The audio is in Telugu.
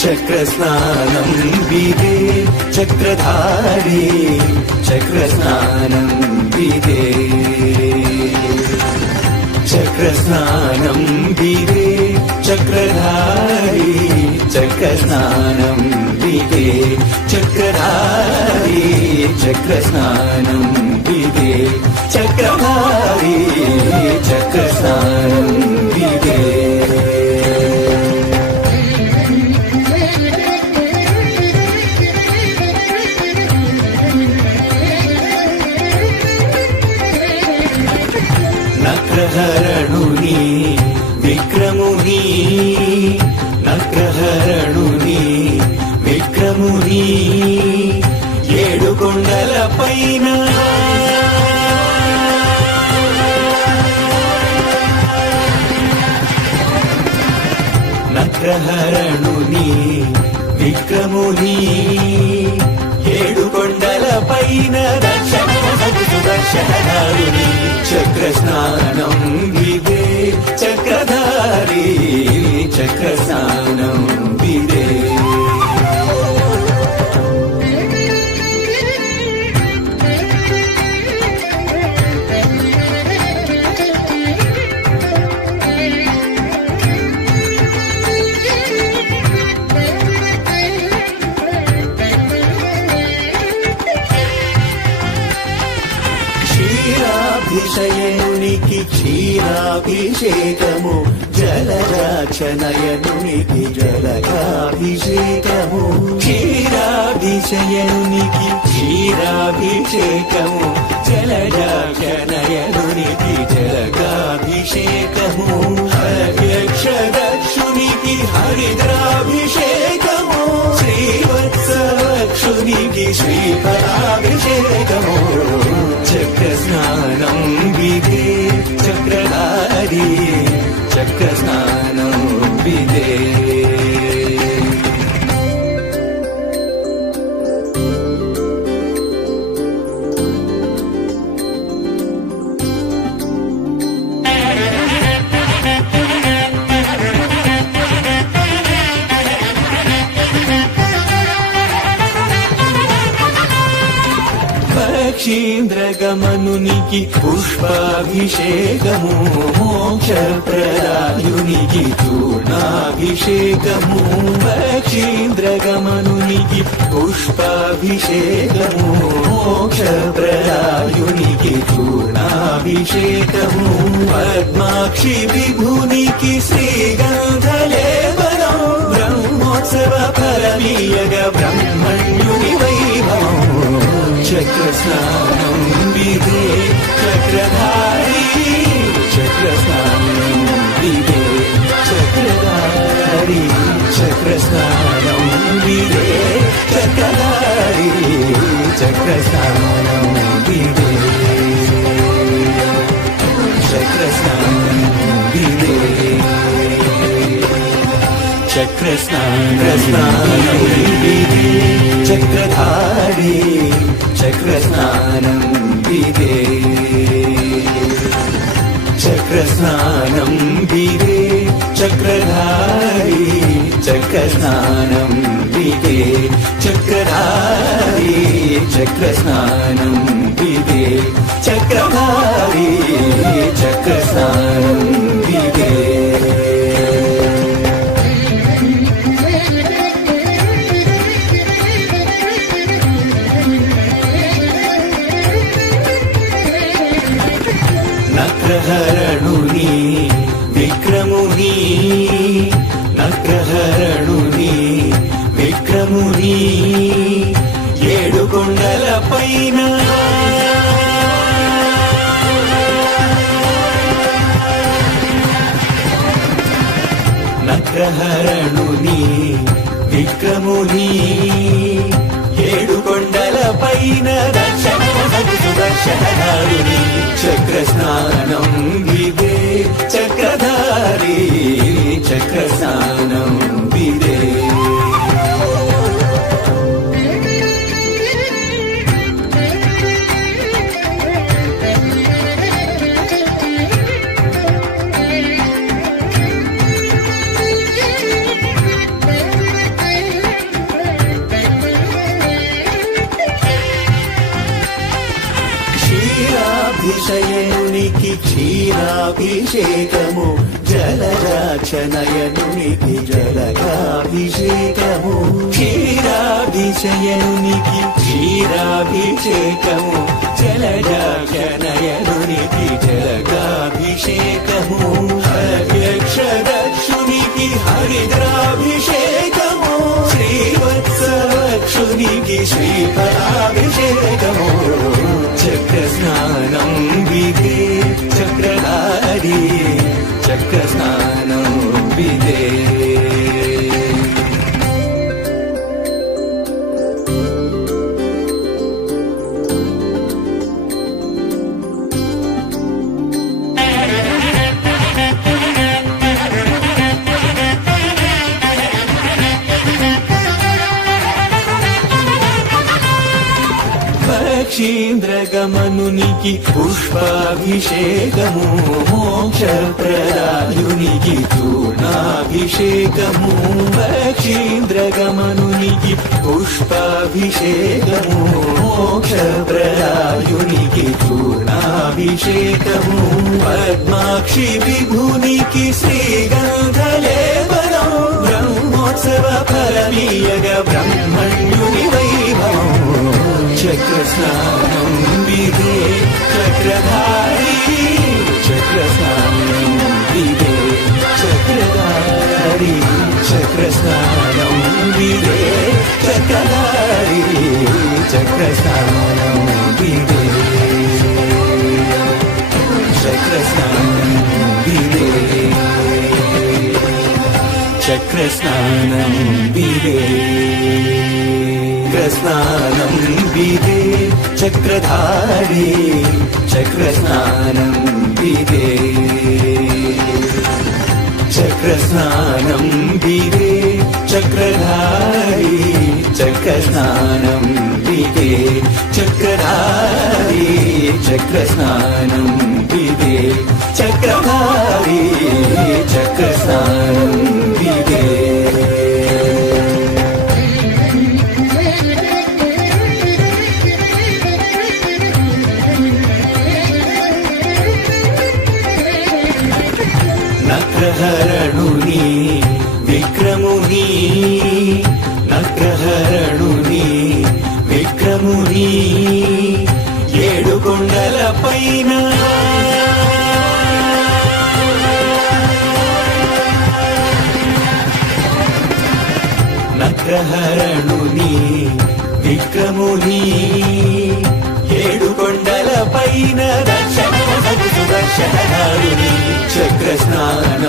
చక్రస్నానం విదే చక్రధారి చక్రస్నానం విదే చక్రస్నానం విదే చక్రధారి చక్రస్నానం విదే చక్రధారి చక్రస్నానం విదే చక్రధారి చక్రస్నానం విదే నక్రహరణుని విక్రముని నక్రహరణుని విక్రముని ఏడు కొండల పైన నక్రహరణుని విక్రముని ఏడు కొండల పైన దర్శనారుని చక్రస్నానం విదే చక్రధారి చక్రస్నానం విదే క్షీరాభిషయనునికి క్షీరాభిషేకము జలరాచనయనునికి జలకాభిషేకము క్షీరాభిషయనునికి క్షీరాభిషేకము జలరాచనయనునికి జలకాభిషేకము హర్యక్షదక్షునికి హరిద్రాభిషేకము శ్రీవత్సవక్షునికి శ్రీఫలాభిషేకము చక్రస్నానం విదే చక్రధారి చక్రస్నానం విదే పక్షీంద్రగమనునికి పుష్పాభిషేకము మోక్షప్రదాయునికి చూర్ణాభిషేకము పక్షీంద్రగమనునికి పుష్పాభిషేకము మోక్షప్రదాయునికి చూర్ణాభిషేకము పద్మాక్షి విభునికి శ్రీగంధలేవనం బ్రహ్మోత్సవ ఫలమీయగ బ్రహ్మణ్యుని వైభవం చక్రస్నానం విదే చక్రధారి చక్రస్నానం విదే చక్రధారి చక్రస్నానం విదే చక్రధారి చక్రస్నానం విదే చక్రస్నానం విదే చక్రస్నానం విదే చక్రధారి చక్రస్నానం విదే చక్రస్నానం విదే చక్రధారి చక్రస్నానం విదే చక్రధారి చక్రస్నానం విదే చక్రధారి చక్రస్నానం విదే నక్రహరణుని విక్రముని ఏడు కొండల పైన నగ్రహరణుని విక్రముని ఏడు కొండల పైన సుదర్శనధారుని చక్ర స్నానం విదే చక్రధారి చక్ర స్నానం విదే క్షీరాభిషయనునికి క్షీరాభిషేకము జలజాక్షనయనునికి జలగాభిషేకము క్షీరాభిషయనునికి క్షీరాభిషేకము జలజాక్షనయనునికి జలగాభిషేకము హర్యక్షదక్షునికి హరిద్రాభిషేకము శ్రీవత్సవక్షునికి శ్రీఫలాభిషేకము చక్ర స్నానం విదే చక్రధారి చక్ర స్నానం విదే పక్షీంద్రగమనునికి పుష్పాభిషేకము మోక్షప్రదాయునికి చూర్ణాభిషేకము పక్షీంద్రగమనునికి పుష్పాభిషేకము మోక్షప్రదాయునికి చూర్ణాభిషేకము పద్మాక్షి విభునికి శ్రీగంధలేపనం బ్రహ్మోత్సవ ఫలమీయగ బ్రహ్మణ్యుని వైభవం చక్ర స్నానం విదే చక్రధారి చక్ర స్నానం విదే చక్రధారి చక్ర స్నానం విదే చక్రధారి చక్ర స్నానం విదే చక్ర స్నానం విదే చక్ర స్నానం విదే స్నానం విదే చక్రధారి చక్ర స్నానం విదే చక్ర స్నానం విదే చక్రధారి చక్ర స్నానం విదే చక్రధారి చక్ర స్నానం విదే చక్రధారి చక్ర స్నానం విదే నగ్రహరణుని విక్రముని నగ్రహరణుని విక్రముని ఏడు కొండల పైన నగ్రహరణుని విక్రముని ఏడు కొండల పైన సుదర్శనధారుని చక్ర స్నానం